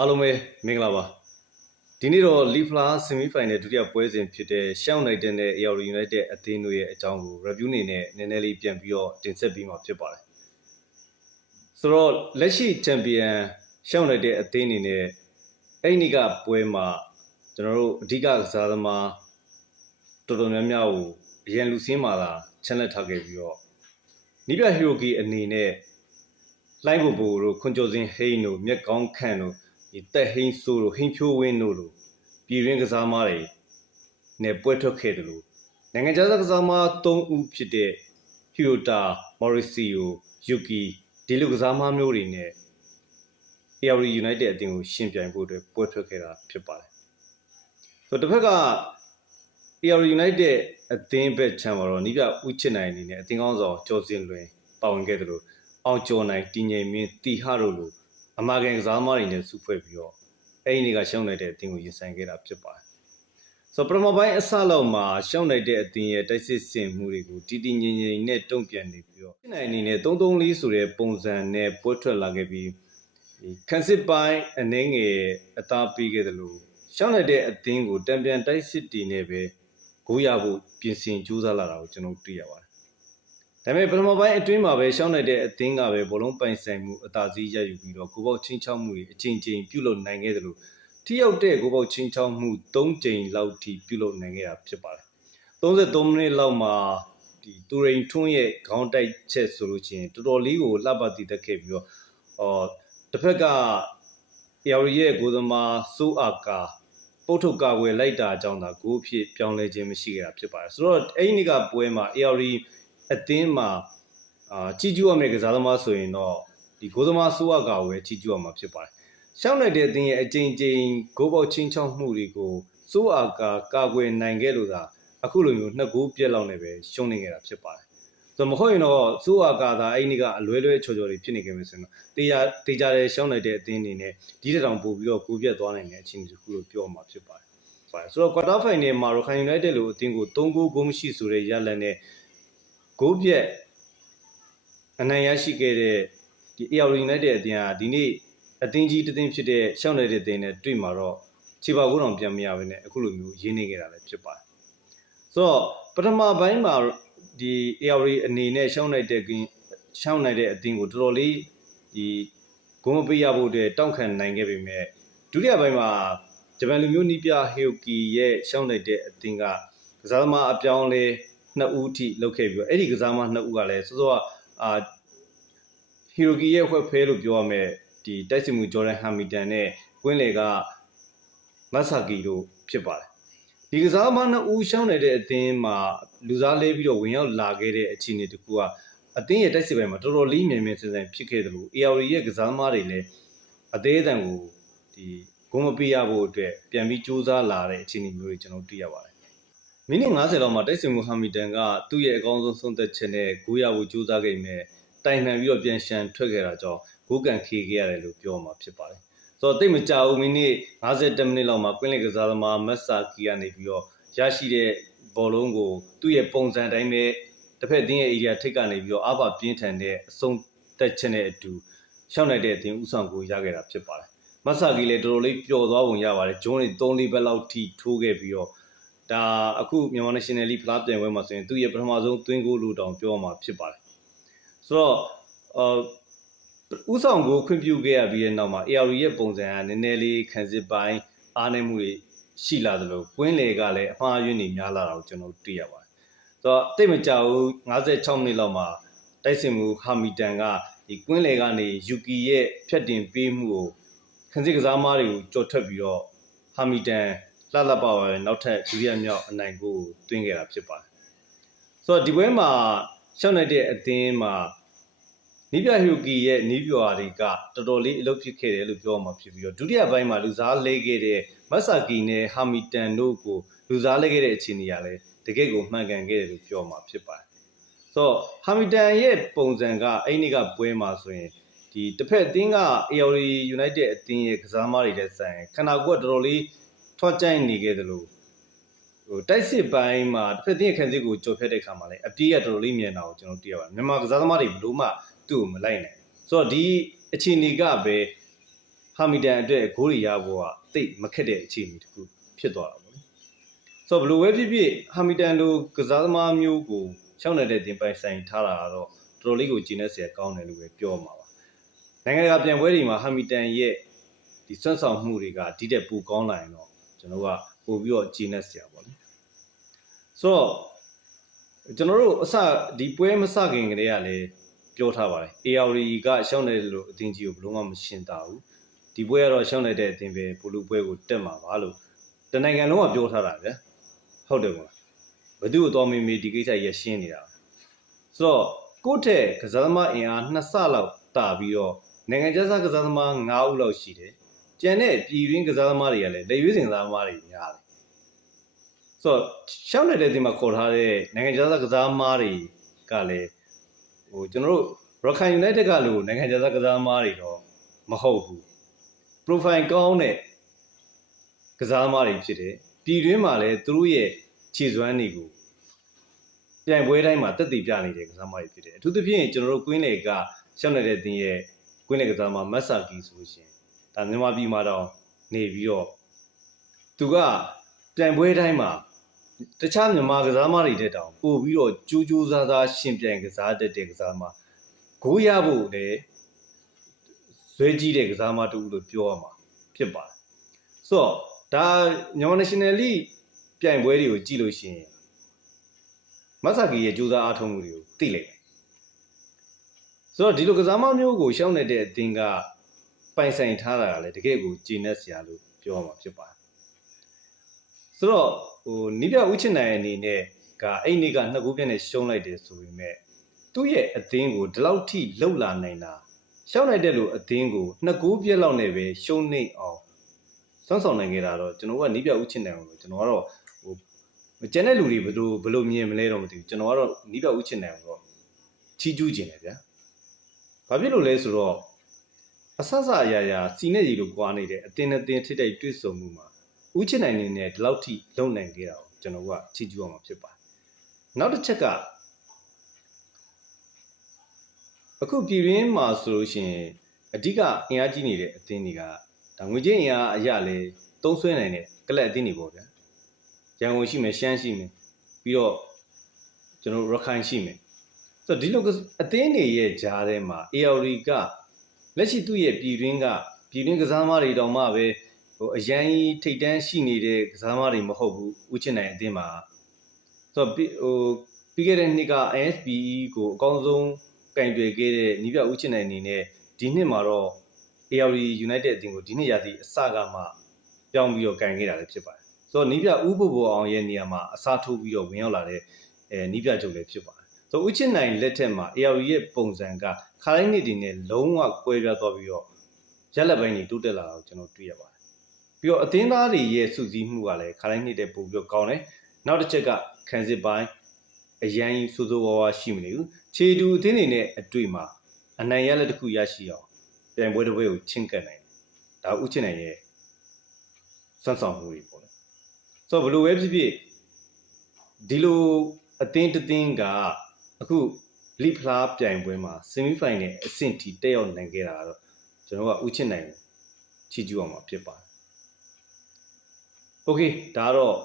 အားလုံးပဲမင်္ဂလာပါဒီနေ့တော့ Leaf Flower Semi Final ဒုတိယပွဲစဉ်ဖြစ်တဲ့ Shout United နဲ့ AR United အသင်းတို့ရဲ့အကြောင်းကို review အနေနဲ့နည်းနည်းလေးပြန်ပြီးတော့တင်ဆက်ပေးမှာဖြစ်ပါတယ်ဆိုတော့လက်ရှိ Champion Shout United အသင်းအနေနဲ့အဲ့ဒီနေ့ကပွဲမှာကျွန်တော်တို့အဓိကကစားသမားတော်တော်များများကိုအရင်လူစင်းမာလာချက်လက်ထားခဲ့ပြီးတော့နိပြဟီရိုဂီအနေနဲ့လိုင်းဘူဘူတို့ခွန်ကျော်စင်ဟိန်းတို့မြက်ကောင်းခန့်တို့ ဒီတက်ဟိန်းဆိုးတို့ဟိန်းဖြိုးဝင်းတို့လိုပြည်ရင်းကစားသမားတွေနဲ့ပွဲထွက်ခဲ့တယ်လို့နိုင်ငံခြားသားကစားသမား၃ဦးဖြစ်တဲ့ဟီရိုတာမော်ရီစီယိုယူကီဒီလိုကစားသမားမျိုးတွေနဲ့ AR United အသင်းကိုရှင်ပြိုင်ဖို့အတွက်ပွဲထွက်ခဲ့တာဖြစ်ပါတယ်ဆိုတော့တစ်ဖက်က AR United အသင်းဘက်ချမ်းမှာတော့နိပြဦးချစ်နိုင်အနေနဲ့အသင်းကောင်းဆောင်ကျော်စင်လွင်ပါဝင်ခဲ့တယ်လို့အောင်ကျော်နိုင်တည်ငြိမ်မင်းတီဟတို့လို အမာကန်ကစားသမားတွေနဲ့စုဖွဲ့ပြီးတော့အဲ့ဒီနေ့ကရှောင်းလိုက်တဲ့အသင်းကိုရင်ဆိုင်ခဲ့တာဖြစ်ပါတယ်ဆိုတော့ပထမပိုင်းအစလောက်မှာရှောင်းလိုက်တဲ့အသင်းရဲ့တိုက်စစ်စင်မှုတွေကိုတည်တည်ငြိမ်ငြိမ်နဲ့တုံ့ပြန်နေပြီးတော့ချစ်နိုင်အနေနဲ့3-3-4ဆိုတဲ့ပုံစံနဲ့ပွဲထွက်လာခဲ့ပြီးဒီခန်းစစ်ပိုင်းအနှင်းငယ်အသားပေးခဲ့တယ်လို့ရှောင်းလိုက်တဲ့အသင်းကိုတံပြန်တိုက်စစ်တီနဲ့ပဲဂိုးရဖို့ပြင်ဆင်ကြိုးစားလာတာကိုကျွန်တော်တွေ့ရပါတယ်။ ဒါပေမဲ့ပထမပိုင်းအတွင်းမှာပဲရှောင်းလိုက်တဲ့အသင်းကပဲဘောလုံးပိုင်ဆိုင်မှုအသာစီးရယူပြီးတော့ကိုပေါက်ချင်းချောက်မှုတွေအချိန်ချင်းပြုလုပ်နိုင်ခဲ့တယ်လို့ထိရောက်တဲ့ကိုပေါက်ချင်းချောက်မှု၃ချိန်လောက်ထိပြုလုပ်နိုင်ခဲ့တာဖြစ်ပါတယ်။33မိနစ်လောက်မှာဒီတူရိန်ထွန်းရဲ့ခေါင်းတိုက်ချက်ဆိုလို့ချင်းတော်တော်လေးကိုလှပတည်တက်ခဲ့ပြီးတော့အော်တစ်ဖက်က AR ရဲ့ကိုသမားစိုးအာကာပုတ်ထုတ်ကာကွယ်လိုက်တာအကြောင်းသာကိုဖြစ်ပြောင်းလဲခြင်းမရှိခဲ့တာဖြစ်ပါတယ်ဆိုတော့အဲ့ဒီနေ့ကပွဲမှာ AR အသင်းမှာအာကြီးကျူးရမယ့်ကစားသမားဆိုရင်တော့ဒီကိုသမားစိုးအာကာကိုပဲကြီးကျူးရမှာဖြစ်ပါတယ်ရှောင်းလိုက်တဲ့အသင်းရဲ့အကြိမ်ကြိမ်ဂိုးပေါက်ချင်းချောက်မှုတွေကိုစိုးအာကာကာကွယ်နိုင်ခဲ့လို့သာအခုလိုမျိုးနှစ်ဂိုးပြက်လောက်နဲ့ပဲရှုံးနေခဲ့တာဖြစ်ပါတယ်ဆိုတော့မဟုတ်ရင်တော့စိုးအာကာသာအဲ့ဒီနေ့ကအလွဲလွဲချော်ချော်တွေဖြစ်နေခဲ့မယ်ဆိုရင်တော့တရားတေးကြတဲ့ရှောင်းလိုက်တဲ့အသင်းအနေနဲ့ဒီတစ်တောင်ပို့ပြီးတော့ကိုပြက်သွားနိုင်တဲ့အခြေအနေတစ်ခုလို့ပြောမှာဖြစ်ပါတယ်ပါတယ်ဆိုတော့ quarter final မှာ Rokan United လို့အသင်းကို3ဂိုးဂိုးမရှိဆိုတဲ့ရလဒ်နဲ့ ဂိုးပြက်အနိုင်ရရှိခဲ့တဲ့ဒီ AR United အသင်းဟာဒီနေ့အသင်းကြီးတစ်သင်းဖြစ်တဲ့ရှောင်းနေတဲ့အသင်းနဲ့တွေ့မှာတော့ခြေပါကိုယ်တော်ပြန်မရဘဲနဲ့အခုလိုမျိုးရင်းနေခဲ့တာလည်းဖြစ်ပါတယ်ဆိုတော့ပထမပိုင်းမှာဒီ AR အနေနဲ့ရှောင်းနိုင်တဲ့ကင်းရှောင်းနိုင်တဲ့အသင်းကိုတော်တော်လေးဒီဂုံမပေးရဖို့အတွက်တောင့်ခံနိုင်ခဲ့ပေမဲ့ဒုတိယပိုင်းမှာဂျပန်လူမျိုးနီးပြဟီယိုကီရဲ့ရှောင်းလိုက်တဲ့အသင်းကကစားသမားအပြောင်းလဲ နှစ်ဦးထိလောက်ခဲ့ပြီးတော့အဲ့ဒီကစားသမားနှစ်ဦးကလည်းစောစောကအာဟီယိုကီရဲ့ဖွဲ့ဖဲလို့ပြောရမယ်ဒီတိုက်စစ်မှုဂျော်ဒန်ဟာမီတန်နဲ့ကွင်းလေကမတ်ဆာကီတို့ဖြစ်ပါတယ်ဒီကစားသမားနှစ်ဦးရှောင်းနေတဲ့အသင်းမှာလူစားလဲပြီးတော့ဝင်ရောက်လာခဲ့တဲ့အခြေအနေတကူကအသင်းရဲ့တိုက်စစ်ပိုင်းမှာတော်တော်လေးမြန်မြန်ဆန်ဆန်ဖြစ်ခဲ့တယ်လို့ AR ရဲ့ကစားသမားတွေလည်းအသေးအတန်ကိုဒီဂုံမပေးရဖို့အတွက်ပြန်ပြီးစူးစမ်းလာတဲ့အခြေအနေမျိုးတွေကျွန်တော်တွေ့ရပါတယ်။ မိနစ်90လောက်မှာတိုက်စစ်မှုဟာမီတန်ကသူ့ရဲ့အကောင်းဆုံးဆုံးသက်ချက်နဲ့ဂိုးရဖို့စူးစမ်းခဲ့မယ်တိုင်မှန်ပြီးတော့ပြန်ရှန်ထွက်ခဲ့တာကြောင့်ဂိုးကန်ခေခဲ့ရတယ်လို့ပြောမှာဖြစ်ပါတယ်။ဆိုတော့တိတ်မကြဘူးမိနစ်50မိနစ်လောက်မှာကွင်းလင်ကစားသမားမက်ဆာကီကနေပြီးတော့ရရှိတဲ့ဘောလုံးကိုသူ့ရဲ့ပုံစံတိုင်းပဲတစ်ဖက်တင်းရဲ့ area ထိပ်ကနေပြီးတော့အာဘာပြင်းထန်တဲ့အဆုံးသက်ချက်နဲ့အတူရှောင်းနိုင်တဲ့အတင်းဥဆောင်ကိုရခဲ့တာဖြစ်ပါတယ်မဆာကီလည်းတော်တော်လေးပျော်သွားပုံရပါတယ်ဂျွန်းတွေ3လေးဘက်လောက်ထိထိုးခဲ့ပြီးတော့ ဒါအခုမြန်မာ National League ဖလားပြန်ပွဲမှာဆိုရင်သူ့ရဲ့ပထမဆုံးသွင်းဂိုးလို့တောင်ပြောမှာဖြစ်ပါတယ်ဆိုတော့အာဥဆောင်ကိုခွင့်ပြုခဲ့ရပြီးတဲ့နောက်မှာ AR ရဲ့ပုံစံကနည်းနည်းလေးခံစစ်ပိုင်းအားနည်းမှုတွေရှိလာသလိုကွင်းလေကလည်းအမှားယွင်းနေများလာတာကိုကျွန်တော်တွေ့ရပါတယ်ဆိုတော့တိတ်မကြဘူး56မိနစ်လောက်မှာတိုက်စစ်မှုဟာမီတန်ကဒီကွင်းလေကနေယူကီရဲ့ဖြတ်တင်ပေးမှုကိုခန်းစစ်ကစားမားတွေကိုကြော်ထွက်ပြီးတော့ဟာမီတန် လှလှပပါပဲနောက်ထပ်ဒုတိယမြောက်အနိုင်ကိုတွင်းခဲ့တာဖြစ်ပါတယ်ဆိုတော့ဒီပွဲမှာရှောက်နိုင်တဲ့အသင်းမှာနီးပြဟီယိုကီရဲ့နီးပြွာတွေကတော်တော်လေးအလုပ်ဖြစ်ခဲ့တယ်လို့ပြောမှာဖြစ်ပြီးတော့ဒုတိယပိုင်းမှာလူစားလဲခဲ့တဲ့မက်ဆာကီနဲ့ဟာမီတန်တို့ကိုလူစားလဲခဲ့တဲ့အခြေအနေကလည်းတကယ့်ကိုမှန်ကန်ခဲ့တယ်လို့ပြောမှာဖြစ်ပါတယ်ဆိုတော့ဟာမီတန်ရဲ့ပုံစံကအဲ့ဒီကပွဲမှာဆိုရင်ဒီတစ်ဖက်အသင်းက AR United အသင်းရဲ့ကစားသမားတွေလည်းဆိုင်ခန္ဓာကိုယ်ကတော်တော်လေး ထွားကြိုက်နေခဲ့တယ်လို့ဟိုတိုက်စစ်ပိုင်းမှာတစ်ဖက်အသင်းရဲ့ခံစစ်ကိုကြော်ဖြတ်တဲ့ခါမှာလည်းအပြေးကတော်တော်လေးမြန်တာကိုကျွန်တော်တွေ့ရပါတယ်မြန်မာကစားသမားတွေဘလို့မှသူ့ကိုမလိုက်နိုင်ဆိုတော့ဒီအခြေအနေကပဲဟဟာမီတန်အတွက်ဂိုးရီရဖို့ကတိတ်မခက်တဲ့အခြေအနေတစ်ခုဖြစ်သွားတာပေါ့လေဆိုတော့ဘယ်လိုပဲဖြစ်ဖြစ်ဟာမီတန်လိုကစားသမားမျိုးကိုရှောက်နေတဲ့တင်ပိုင်ဆိုင်ထားတာကတော့တော်တော်လေးကိုကျင်းနေစရာကောင်းတယ်လို့ပဲပြောမှာပါနိုင်ငံတကာပြန်ပွဲတွေမှာဟာမီတန်ရဲ့ဒီစွန့်ဆောင်မှုတွေကဒီတက်ပိုကောင်းလာရင်တော့ ကျွန်တော်ကပို့ပြီးတော့ကျင်းနေစရာပေါ့လေဆိုတော့ကျွန်တော်တို့အစဒီပွဲမစခင်ကတည်းကလည်းပြောထားပါတယ် ARD ကရှောက်နေတယ်လို့အသင်ကြီးကိုဘယ်လုံးဝမရှင်းတာဘူးဒီပွဲကတော့ရှောက်နေတဲ့အသင်ပဲဘလူပွဲကိုတက်မှာပါလို့တနိုင်ငံလုံးကပြောထားတာဗျာဟုတ်တယ်ကွာဘယ်သူ့ကိုတော်မီမီဒီကိစ္စရရှင်းနေတာဆိုတော့ကိုယ့်ထက်ကစားသမားအင်အားနှစ်ဆလောက်တာပြီးတော့နိုင်ငံခြားစားကစားသမား9ဦးလောက်ရှိတယ် ကျန်တဲ့ပြည်ရင်းကစားသမားတွေကလည်းလက်ရွေးစင်ကစားသမားတွေများတယ်ဆိုတော့ရှောက်နေတဲ့ဒီမှာခေါ်ထားတဲ့နိုင်ငံခြားစားကစားသမားတွေကလည်းဟိုကျွန်တော်တို့ရခိုင် United ကလို့နိုင်ငံခြားစားကစားသမားတွေတော့မဟုတ်ဘူး profile ကောင်းတဲ့ကစားသမားတွေဖြစ်တယ်ပြည်တွင်းမှာလည်းသူတို့ရဲ့ခြေစွမ်းတွေကိုပြိုင်ပွဲတိုင်းမှာတက်တည်ပြနေတဲ့ကစားသမားတွေဖြစ်တယ်အထူးသဖြင့်ကျွန်တော်တို့ကွင်းလေကရှောက်နေတဲ့တင်းရဲ့ကွင်းလေကစားသမားမတ်ဆာကီဆိုလို့ရှိရင် ဒါမြန်မာပြည်မှာတော့နေပြီးတော့သူကပြိုင်ပွဲတိုင်းမှာတခြားမြန်မာကစားသမားတွေတက်တောင်ပို့ပြီးတော့ကြိုးကြိုးစားစားရှင်ပြိုင်ကစားတတ်တဲ့ကစားသမားဂိုးရဖို့လည်းဇွဲကြီးတဲ့ကစားသမားတူလို့ပြောရမှာဖြစ်ပါတယ်ဆိုတော့ဒါမြန်မာ National League ပြိုင်ပွဲတွေကိုကြည့်လို့ရှိရင်မဆာကီရဲ့ကြိုးစားအားထုတ်မှုတွေကိုသိလိုက်တယ်ဆိုတော့ဒီလိုကစားမမျိုးကိုရှောင်းနေတဲ့အသင်းက ပိုင်ဆိုင်ထားတာကလည်းတကယ့်ကိုကြည်နက်စရာလို့ပြောရမှာဖြစ်ပါတယ်ဆိုတော့ဟိုနိပြဦးချစ်နိုင်အနေနဲ့ကအဲ့နေ့ကနှစ်ကူးပြည့်နဲ့ရှုံးလိုက်တယ်ဆိုပေမဲ့သူ့ရဲ့အသင်းကိုဒီလောက်ထိလှုပ်လာနိုင်တာရှောင်းလိုက်တဲ့လူအသင်းကိုနှစ်ကူးပြည့်လောက်နဲ့ပဲရှုံးနေအောင်စွမ်းဆောင်နိုင်ခဲ့တာတော့ကျွန်တော်ကနိပြဦးချစ်နိုင်အောင်လို့ကျွန်တော်ကတော့ဟိုကျန်တဲ့လူတွေဘယ်လိုဘယ်လိုမြင်မလဲတော့မသိဘူးကျွန်တော်ကတော့နိပြဦးချစ်နိုင်အောင်တော့ချီးကျူးခြင်းတယ်ဗျာဘာဖြစ်လို့လဲဆိုတော့ အဆဆအရာရာစီနဲ့ရီလိုကွာနေတဲ့အတင်းနဲ့တင်းထိတိုက်တွေ့ဆုံမှုမှာဦးချစ်နိုင်နေနဲ့ဒီလောက်ထိလုံနိုင်ခဲ့တာကိုကျွန်တော်ကချီးကျူးအောင်မှာဖြစ်ပါတယ်နောက်တစ်ချက်ကအခုပြည်ရင်းမှာဆိုလို့ရှိရင်အဓိကအင်အားကြီးနေတဲ့အသင်းတွေကဒါငွေကြေးအင်အားအရာလဲသုံးဆွဲနိုင်တဲ့ကလပ်အသင်းတွေပေါ့ဗျာရန်ကုန်ရှိမယ်ရှမ်းရှိမယ်ပြီးတော့ကျွန်တော်ရခိုင်ရှိမယ်ဆိုတော့ဒီလိုအသင်းတွေရဲ့ဂျားထဲမှာ ARD က လက်ရှိသူ့ရဲ့ပြည်တွင်းကပြည်တွင်းကစားသမားတွေတောင်မှပဲဟိုအရန်ကြီးထိတ်တန်းရှိနေတဲ့ကစားသမားတွေမဟုတ်ဘူးဦးချစ်နိုင်အသင်းမှာဆိုတော့ဟိုပြီးခဲ့တဲ့နှစ်က ASPE ကိုအကောင်းဆုံးကင်တွယ်ခဲ့တဲ့နီးပြဦးချစ်နိုင်အနေနဲ့ဒီနှစ်မှာတော့ ARD United အသင်းကိုဒီနှစ်ရာသီအစကမှပြောင်းပြီးတော့ကင်ခဲ့တာလည်းဖြစ်ပါတယ်ဆိုတော့နီးပြဦးဘိုဘိုအောင်ရဲ့နေရာမှာအစားထိုးပြီးတော့ဝင်ရောက်လာတဲ့အဲနီးပြချုပ်လည်းဖြစ်ပါတယ်ဆိုဦးချစ်နိုင်လက်ထက်မှာ ARD ရဲ့ပုံစံက ခါတိုင်းနှစ်တွေနဲ့လုံးဝကွဲပြားသွားပြီးတော့ရက်လက်ပိုင်းတွေတိုးတက်လာတာကိုကျွန်တော်တွေ့ရပါတယ်ပြီးတော့အသင်းသားတွေရဲ့စုစည်းမှုကလည်းခါတိုင်းနှစ်တည်းပိုပြီးတော့ကောင်းတယ်နောက်တစ်ချက်ကခံစစ်ပိုင်းအရန်ကြီးစိုးစိုးဝါးဝါရှိမနေဘူးခြေတူအသင်းတွေနဲ့အတွေ့မှာအနိုင်ရလက်တစ်ခုရရှိအောင်ပြိုင်ပွဲတစ်ပွဲကိုချင်းကပ်နိုင်တယ်ဒါဥချင်နိုင်ရဲ့စွမ်းဆောင်မှုတွေပေါ့လေဆိုတော့ဘယ်လိုပဲဖြစ်ဖြစ်ဒီလိုအသင်းတစ်သင်းကအခု လီဖလားပြိုင်ပွဲမှာဆင်မီဖိုင်နယ်အဆင့်ထိတက်ရောက်နိုင်ခဲ့တာကတော့ကျွန်တော်ကဥချစ်နိုင်ကိုချီးကျူးအောင်မှာဖြစ်ပါတယ်။ Okay ဒါတော့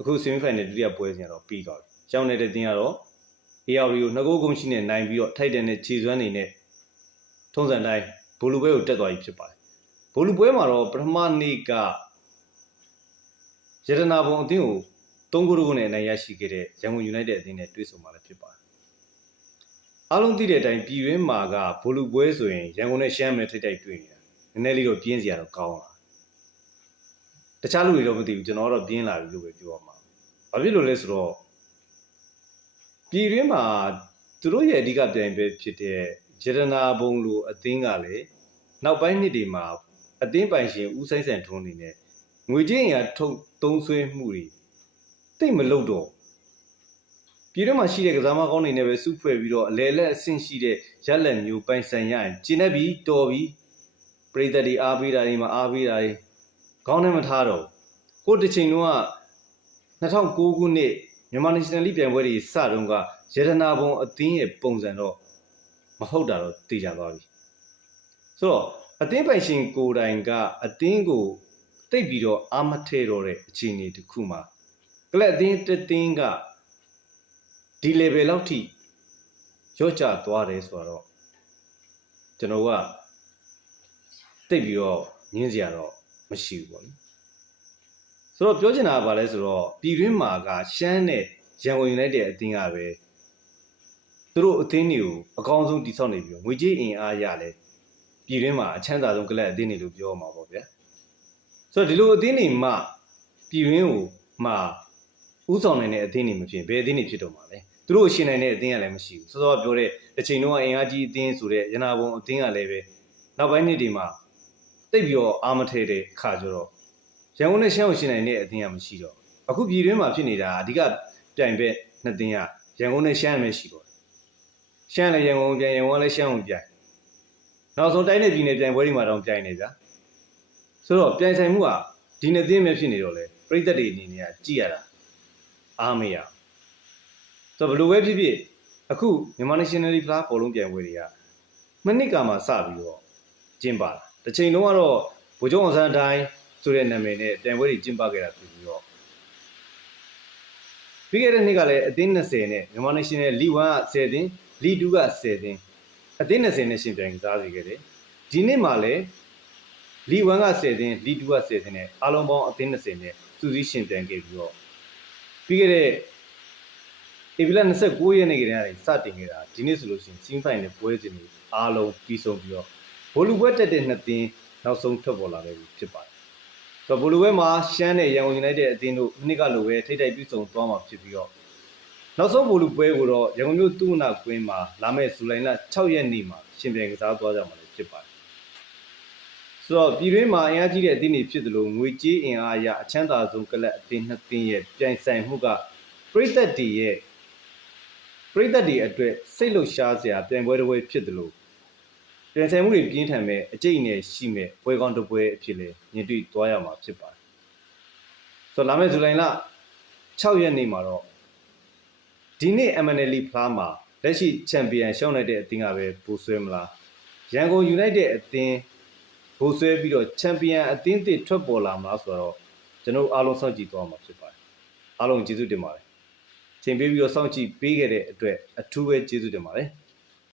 အခုဆင်မီဖိုင်နယ်ဒုတိယပွဲစဉ်ကတော့ပြီးသွားပြီ။ရောင်းနေတဲ့တင်းကတော့ ARB ကိုနှစ်ဂိုးကုန်ရှိနဲ့နိုင်ပြီးတော့ထိုက်တန်တဲ့ခြေစွမ်းနေနဲ့ထုံးစံတိုင်းဘိုလူပွဲကိုတက်သွားပြီဖြစ်ပါတယ်။ဘိုလူပွဲမှာတော့ပထမနေ့ကရတနာဘုံအသင်းကို ၃ဂိုးကိုနဲ့အနိုင်ရရှိခဲ့တဲ့ရန်ကုန် United အသင်းနဲ့တွေ့ဆုံမှာလည်းဖြစ်ပါတယ်။အားလုံးသိတဲ့အတိုင်းပြည်ရင်းမှာကဘိုလူပွဲဆိုရင်ရန်ကုန်နဲ့ရှမ်းမဲထိတိုက်တွေ့နေတာ။နည်းနည်းလေးတော့ပြင်းစရာတော့ကောင်းလာ။တခြားလူတွေတော့မသိဘူးကျွန်တော်ကတော့ပြင်းလာပြီလို့ပဲပြောရမှာ။ဘာဖြစ်လို့လဲဆိုတော့ပြည်ရင်းမှာသူတို့ရဲ့အဓိကပြိုင်ပွဲဖြစ်တဲ့ရတနာဘုံလိုအသင်းကလည်းနောက်ပိုင်းနှစ်တွေမှာအသင်းပိုင်ရှင်ဦးဆိုင်ဆန်ထွန်းနေနဲ့ငွေကြေးအင်အားထုတ်သုံးဆွဲမှုတွေ တိတ်မလုပ်တော့ပြည်တွင်းမှာရှိတဲ့ကစားမကောင်းတွေနဲ့ပဲစုဖွဲ့ပြီးတော့အလဲလက်အဆင့်ရှိတဲ့ရက်လက်မျိုးပိုင်ဆိုင်ရရင်ကျင်းနေပြီတော်ပြီပရိသတ်တွေအားပေးတာတွေမှာအားပေးတာတွေခေါင်းထဲမထားတော့ကိုတစ်ချိန်လုံးက2009ခုနှစ်မြန်မာ National League ပြိုင်ပွဲတွေစတုန်းကရတနာဘုံအသင်းရဲ့ပုံစံတော့မဟုတ်တာတော့သိကြသွားပြီဆိုတော့အသင်းပိုင်ရှင်ကိုယ်တိုင်ကအသင်းကိုတိတ်ပြီးတော့အာမထဲတော့တဲ့အခြေအနေတစ်ခုမှာ ကလပ်အသင်းတစ်သင်းကဒီ level လောက်ထိရော့ကျသွားတယ်ဆိုတော့ကျွန်တော်ကတိတ်ပြီးတော့ငင်းစရာတော့မရှိဘူးပေါ့လေဆိုတော့ပြောချင်တာကဘာလဲဆိုတော့ပြည်တွင်းမှာကရှမ်းနဲ့ရန်ကုန်ယူနိုက်တက်အသင်းကပဲသူတို့အသင်းတွေကိုအကောင်းဆုံးတည်ဆောက်နေပြီးတော့ငွေကြေးအင်အားရလဲပြည်တွင်းမှာအချမ်းသာဆုံးကလပ်အသင်းတွေလို့ပြောမှာပေါ့ဗျာဆိုတော့ဒီလိုအသင်းတွေမှပြည်တွင်းကိုမှ ဥဆောင်နိုင်တဲ့အသင်းတွေမဖြစ်ဘယ်အသင်းတွေဖြစ်တော့မှာလဲသူတို့ရှင်နိုင်တဲ့အသင်းကလည်းမရှိဘူးစောစောပြောတဲ့တစ်ချိန်လုံးကအင်အားကြီးအသင်းဆိုတဲ့ရနာဘုံအသင်းကလည်းပဲနောက်ပိုင်းနှစ်တွေမှာတိတ်ပြီးတော့အာမထဲတဲ့ခါကျတော့ရန်ကုန်နဲ့ရှမ်းကိုရှင်နိုင်တဲ့အသင်းကမရှိတော့အခုပြည်တွင်းမှာဖြစ်နေတာအဓိကပြိုင်ဘက်နှစ်သင်းကရန်ကုန်နဲ့ရှမ်းပဲရှိတော့တယ်ရှမ်းလည်းရန်ကုန်ပြန်ရန်ကုန်လည်းရှမ်းကိုပြိုင်နောက်ဆုံးတိုင်းနဲ့ပြည်နယ်ပြိုင်ပွဲတွေမှာတော့ပြိုင်နေကြဆိုတော့ပြိုင်ဆိုင်မှုကဒီနှစ်သင်းပဲဖြစ်နေတော့လေပြည်သက်တွေအနေနဲ့ကကြည့်ရတာ အားမရဆိုတော့ဘယ်လိုပဲဖြစ်ဖြစ်အခုမြန်မာ National League ဖလားပေါ်လုံးပြိုင်ပွဲတွေကမနစ်ကမှစပြီးတော့ကျင်းပါတာတစ်ချိန်လုံးကတော့ဗိုလ်ချုပ်အောင်ဆန်းတိုင်းဆိုတဲ့နာမည်နဲ့ပြိုင်ပွဲတွေကျင်းပခဲ့တာဖြစ်ပြီးတော့ပြီးခဲ့တဲ့နှစ်ကလည်းအသင်း20နဲ့မြန်မာ National League 1က10သင်း League 2က10သင်းအသင်း20နဲ့ရှင်ပြိုင်ကစားစီခဲ့တယ်ဒီနှစ်မှာလည်း League 1က10သင်း League 2က10သင်းနဲ့အားလုံးပေါင်းအသင်း20နဲ့စူးစီးရှင်ပြိုင်ခဲ့ပြီးတော့ ပြီးခဲ့တဲ့ဧပြီလ29ရက်နေ့ကတည်းကစတင်ခဲ့တာဒီနေ့ဆိုလို့ရှိရင်စီးဖိုင်နဲ့ပွဲစဉ်တွေအားလုံးပြီးဆုံးပြီးတော့ဘိုလူပွဲတက်တဲ့နှစ်သင်းနောက်ဆုံးထွက်ပေါ်လာခဲ့ပြီဖြစ်ပါတယ်။ဆိုတော့ဘိုလူပွဲမှာရှမ်းနဲ့ရန်ကုန်ယူနိုက်တက်အသင်းတို့မိနစ်ကလိုပဲထိတိုက်ပြီးဆုံးသွားမှာဖြစ်ပြီးတော့နောက်ဆုံးဘိုလူပွဲကိုတော့ရန်ကုန်မြို့သူ့နာကွင်းမှာလာမယ့်ဇူလိုင်လ6ရက်နေ့မှာရှင်ပြိုင်ကစားသွားကြမှာလည်းဖြစ်ပါတယ်။ ဆိုတော့ပြည်တွင်းမှာအင်အားကြီးတဲ့အသင်းတွေဖြစ်သလိုငွေကြေးအင်အားအရအချမ်းသာဆုံးကလပ်အသင်းနှစ်သင်းရဲ့ပြိုင်ဆိုင်မှုကပြည်သက်တီရဲ့ပြည်သက်တီအတွက်စိတ်လှုပ်ရှားစရာပြိုင်ပွဲတစ်ပွဲဖြစ်သလိုပြန်ဆိုင်မှုတွေပြင်းထန်မဲ့အကျိတ်နဲ့ရှိမဲ့ပွဲကောင်းတစ်ပွဲအဖြစ်လဲညင်တွေ့သွားရမှာဖြစ်ပါတယ်။ဆိုတော့လာမယ့်ဇူလိုင်လ6ရက်နေ့မှာတော့ဒီနေ့ MNL ဖလားမှာလက်ရှိချန်ပီယံရှောင်းလိုက်တဲ့အသင်းကပဲဘူဆွဲမလားရန်ကုန်ယူနိုက်တက်အသင်း ဘူဆွဲပြီးတော့ချန်ပီယံအသင်းတစ်ထွက်ပေါ်လာမလားဆိုတော့ကျွန်တော်အားလုံးစောင့်ကြည့်သွားမှာဖြစ်ပါတယ်။အားလုံးကျေးဇူးတင်ပါတယ်။ချိန်ပေးပြီးတော့စောင့်ကြည့်ပေးခဲ့တဲ့အတွက်အထူးပဲကျေးဇူးတင်ပါတယ်။